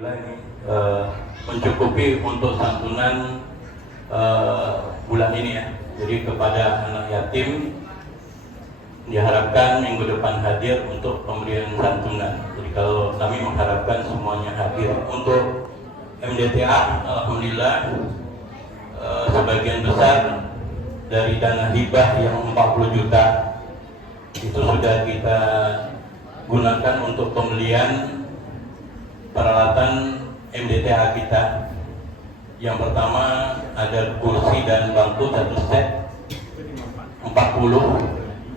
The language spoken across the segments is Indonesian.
Alhamdulillah ini mencukupi untuk santunan bulan ini ya. Jadi kepada anak yatim diharapkan minggu depan hadir untuk pemberian santunan. Jadi kalau kami mengharapkan semuanya hadir. Untuk MDTA, alhamdulillah sebagian besar dari dana hibah yang 40 juta itu sudah kita gunakan untuk pembelian peralatan MDTA kita. Yang pertama ada kursi dan bangku satu set 40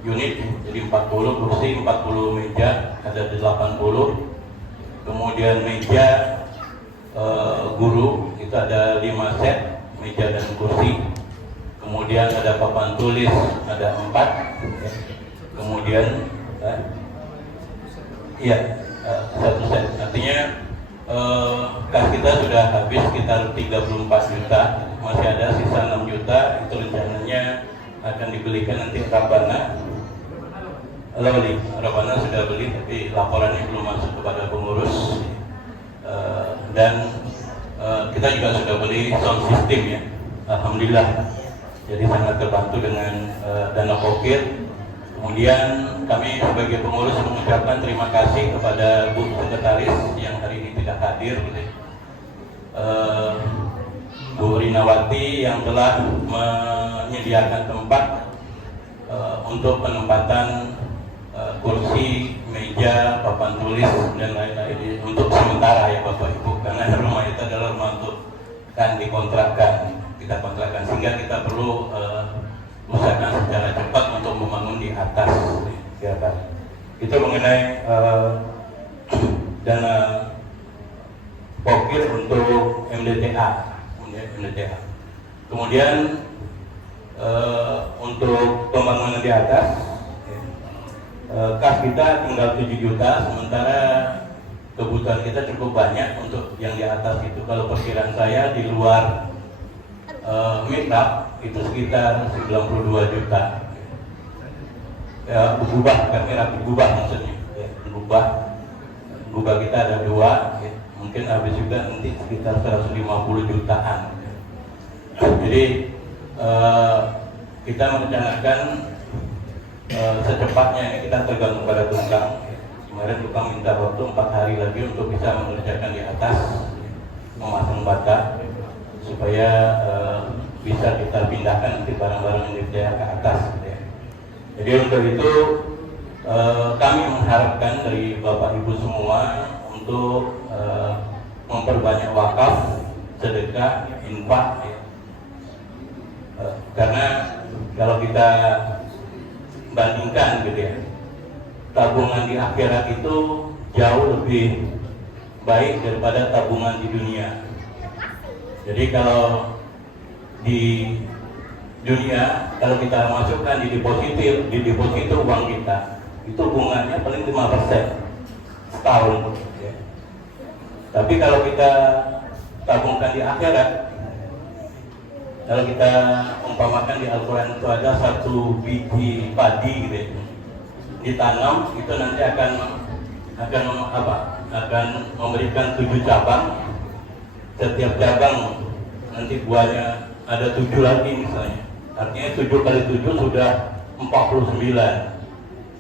unit, jadi 40 kursi, 40 meja, ada 80. Kemudian meja guru itu ada 5 set meja dan kursi. Kemudian ada papan tulis ada 4. Kemudian satu set. Artinya kas kita sudah habis sekitar 34 juta, masih ada sisa 6 juta. Itu rencananya akan dibelikan nanti Rabana. Rabana sudah beli, tapi laporannya belum masuk kepada pengurus. Dan kita juga sudah beli sound system ya, alhamdulillah. Jadi sangat terbantu dengan dana COVID. Kemudian kami sebagai pengurus mengucapkan terima kasih kepada Bu Sekretaris yang hari ini tidak hadir, gitu. Bu Rinawati yang telah menyediakan tempat untuk penempatan kursi, meja, papan tulis dan lain-lain untuk sementara ya Bapak Ibu, karena rumah itu adalah rumah untuk kan dikontrakkan, kita kontrakkan, sehingga kita perlu usahakan secara cepat untuk membangun di atas ya kan. Itu mengenai dana pokir untuk MDTA. Kemudian untuk pembangunan di atas, kas kita tinggal 7 juta, sementara kebutuhan kita cukup banyak untuk yang di atas itu. Kalau perkiraan saya di luar mihrab itu sekitar 92 juta. Ya, berubah, kan mihrab berubah maksudnya. Ya, berubah kita ada 2, ya. Mungkin habis juga nanti sekitar 150 jutaan. Jadi kita merencanakan secepatnya, kita tergantung pada tukang. Kemarin tukang minta waktu 4 hari lagi untuk bisa mengerjakan di atas, memasang bata, supaya bisa kita pindahkan nanti barang-barang yang ke atas. Ya. Jadi untuk itu kami mengharapkan dari Bapak Ibu semua untuk memperbanyak wakaf, sedekah, infak. Ya. Karena kalau kita bandingkan gitu ya, tabungan di akhirat itu jauh lebih baik daripada tabungan di dunia. Jadi kalau di dunia, kalau kita masukkan di deposito uang kita, itu bunganya paling 5% setahun. Ya. Tapi kalau kita tabungkan di akhirat, kalau kita umpamakan di Al-Quran itu ada 1 biji padi gitu ya, ditanam, itu nanti akan memberikan 7 cabang. Setiap cabang nanti buahnya ada 7 lagi misalnya. Artinya 7 kali 7 sudah 49.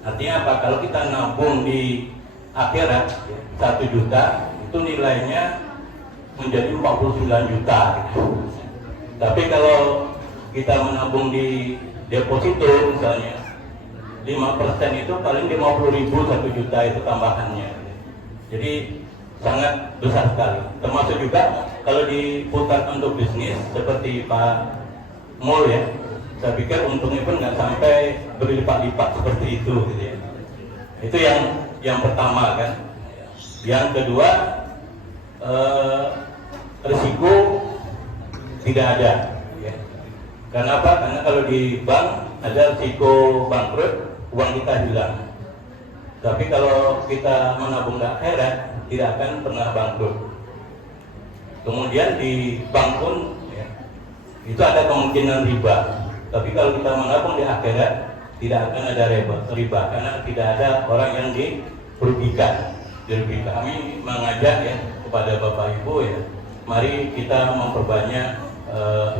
Artinya apa? Kalau kita nabung di akhirat 1 juta, itu nilainya menjadi 49 juta gitu. Tapi kalau kita menabung di deposito misalnya 5% itu paling 50.000, 1 juta itu tambahannya. Jadi sangat besar sekali. Termasuk juga kalau diputar untuk bisnis seperti Pak Mul ya, saya pikir untungnya pun nggak sampai berlipat-lipat seperti itu gitu ya. Itu yang pertama kan. Yang kedua, risiko tidak ada ya. Karena apa? Karena kalau di bank ada risiko bangkrut, uang kita hilang. Tapi kalau kita menabung di akhirat, tidak akan pernah bangkrut. Kemudian di bank pun ya, itu ada kemungkinan riba. Tapi kalau kita menabung di akhirat, tidak akan ada riba karena tidak ada orang yang dirugikan. dirubah. Kami mengajak ya kepada Bapak Ibu ya, mari kita memperbanyak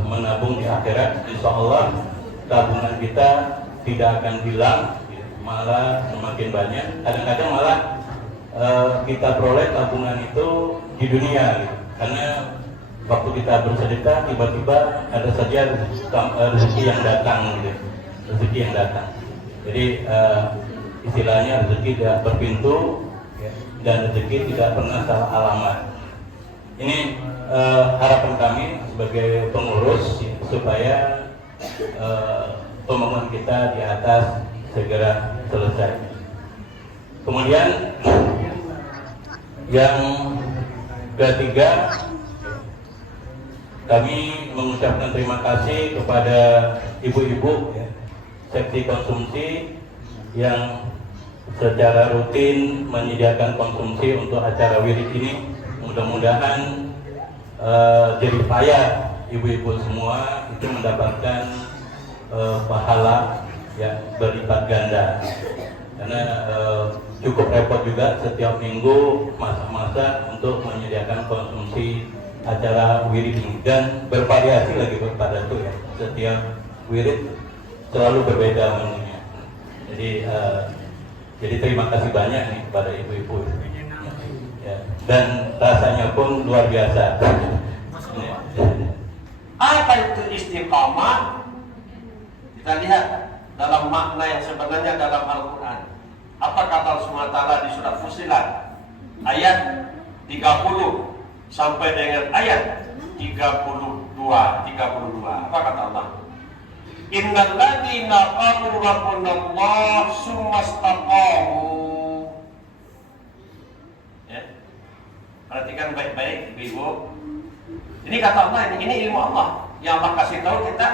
menabung di akhirat. Insya Allah tabungan kita tidak akan hilang, ya, malah semakin banyak. Kadang-kadang malah kita peroleh tabungan itu di dunia gitu. Karena waktu kita bersedekah tiba-tiba ada saja rezeki yang datang gitu. Rezeki yang datang. Jadi istilahnya rezeki tidak berpintu ya, dan rezeki tidak pernah salah alamat. Ini harapan kami sebagai pengurus ya, supaya pembangunan kita di atas segera selesai. Kemudian yang ketiga, kami mengucapkan terima kasih kepada ibu-ibu ya, seksi konsumsi yang secara rutin menyediakan konsumsi untuk acara wirid ini. Mudah-mudahan jadi payah ibu-ibu semua itu mendapatkan pahala yang berlipat ganda, karena cukup repot juga setiap minggu masa-masa untuk menyediakan konsumsi acara wirid ini, dan bervariasi lagi pada itu ya, setiap wirid selalu berbeda menunya. Jadi terima kasih banyak nih kepada ibu-ibu ya, dan rasanya pun luar biasa. Apa itu istiqamah? Kita lihat dalam makna yang sebenarnya dalam Al-Quran. Apa kata Allah SWT di surah Fussilat ayat 30 sampai dengan ayat 32. Apa kata Allah? Innal ladzina qalu rabbunallah tsumma istaqamu. Ya. Perhatikan baik-baik Ibu. Ini kata Allah, ini ilmu Allah yang Allah kasih tahu kita,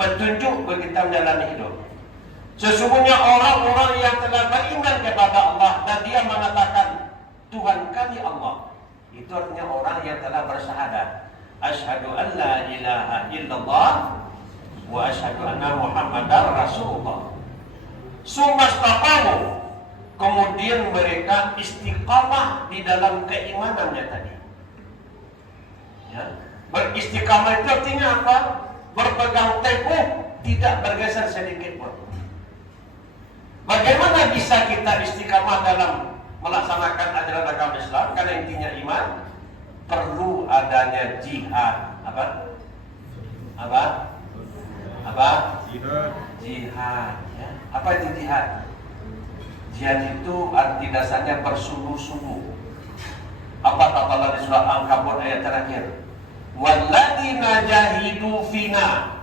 petunjuk bagi kita menjalani hidup. Sesungguhnya orang-orang yang telah beriman kepada Allah dan dia mengatakan Tuhan kami Allah, itu artinya orang yang telah bersyahadat, asyhadu an la ilaha illallah wa asyhadu anna muhammadar rasulullah. Sumastaqamu, kemudian mereka istiqamah di dalam keimanannya tadi. Ya. Beristiqamah itu artinya apa? Berpegang teguh, tidak bergeser sedikit pun. Bagaimana bisa kita istiqamah dalam melaksanakan ajaran agama Islam? Karena intinya iman, perlu adanya jihad. Apa? Jihad. Ya. Apa itu jihad? Jihad itu arti dasarnya bersungguh-sungguh. Apa kata Allah di surah Al-Ankabut ayat terakhir? Walladzina jahidu fina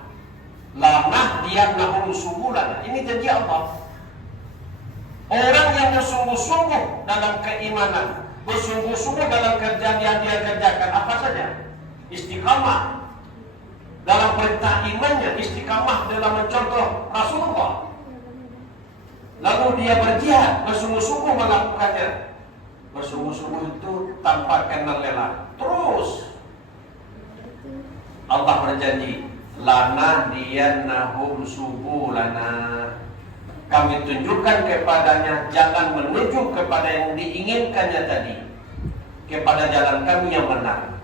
lanahdiyannahum subulana. Ini janji Allah. Orang yang bersungguh-sungguh dalam keimanan, bersungguh-sungguh dalam kerjaan yang dia kerjakan, apa saja? Istiqamah dalam perintah imannya, istiqamah dalam mencontoh Rasulullah. Lalu dia berjihad, bersungguh-sungguh melakukannya. Bersungguh-sungguh itu tanpa kenal lelah. Terus Allah berjanji, lana diyannahum subulana. Kami tunjukkan kepadanya jalan menuju kepada yang diinginkannya tadi, kepada jalan kami yang benar.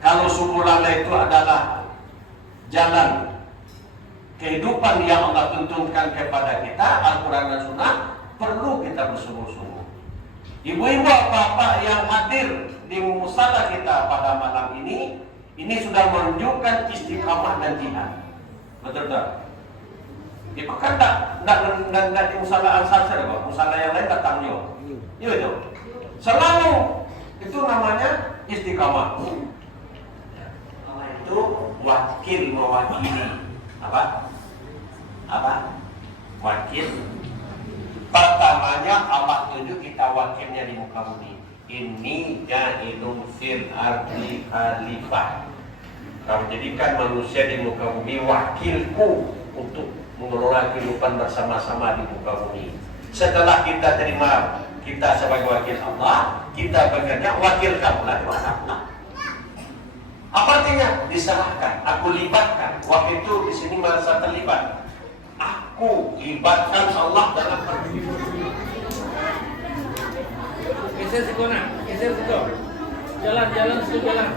Kalau subulana itu adalah jalan kehidupan yang Allah tuntunkan kepada kita, Al-Quran dan Sunnah, perlu kita bersungguh-sungguh. Ibu-ibu, bapak yang hadir di musala kita pada malam ini sudah menunjukkan istiqamah dan jihad. Betul tak? Itu kan tidak di musala Al-Sarsar, musala yang lain datang yuk. Iya itu. Selalu itu namanya istiqamah. Allah itu wakil mewakili. Apa? Wakil. Pertamanya Allah tunjuk kita wakilnya di muka bumi. Ini ja'ilun fil ardi khalifah. Kau jadikan manusia di muka bumi wakilku untuk mengelola kehidupan bersama-sama di muka bumi. Setelah kita terima kita sebagai wakil Allah, kita bekerja wakil kamu lagi mana? Apa artinya? Diserahkan, aku libatkan. Wakil itu di sini merasa terlibat. Aku libatkan Allah dalam perhidupan. Geser situ nak, geser situ. Jalan situ jalan.